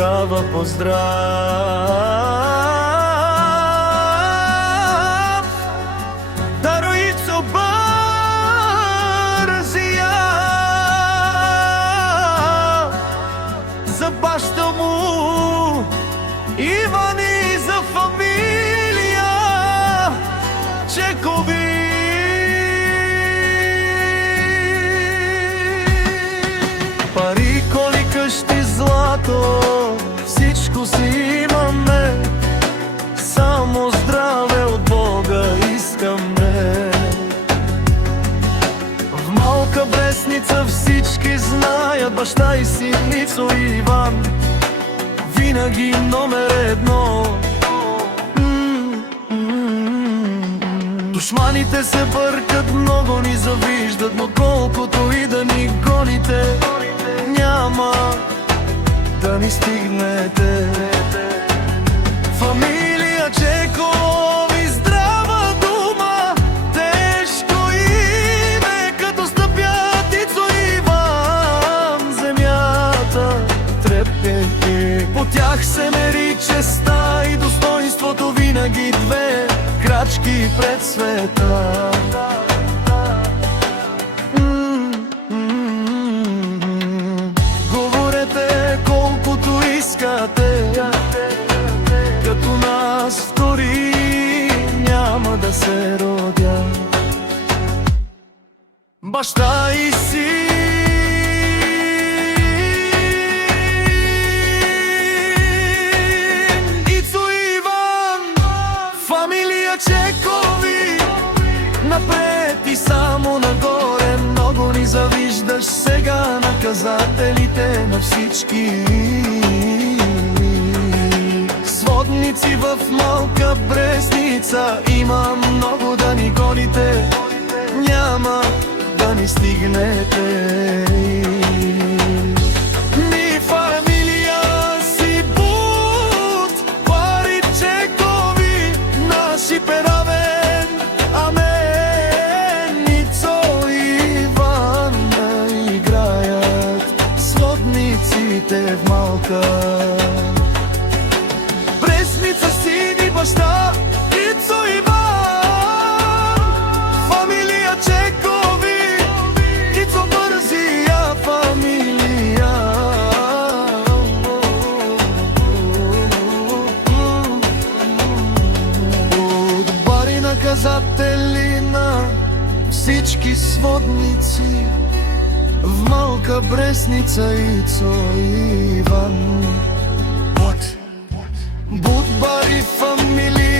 kava pozdrav. Darojico Barzija, za bašta mu Ivani, za familija Čekovi. Пари, коли, къщи, злато, всичко си имаме, само здраве от Бога искаме. В Малка Брестница всички знаят баща и син Ицо и Иван, винаги номер едно. Душманите се бъркат, много ни завиждат, но колкото и да ни гоните, няма да ни стигнете. Фамилия Чекови, здрава дума, тежко име, като стъпят Ицо и Иван, земята трепне. По тях се мери честта и достоинството, винаги две крачки пред света. Говорете колкото искате, като нас втори няма да се родя. Баща и син, Чекови, напред и само нагоре, много ни завиждаш сега, наказателите на всички. Сводници в Малка Брестница, има много да ни гоните, няма да ни стигнете. В Малка Брестница, син и баща Ицо Иван, фамилия Чекови, Ицо Бързия фамилия. Отбари наказатели на всички сводници, в Малка Брестница Ицо и Иван. Будбари фамилия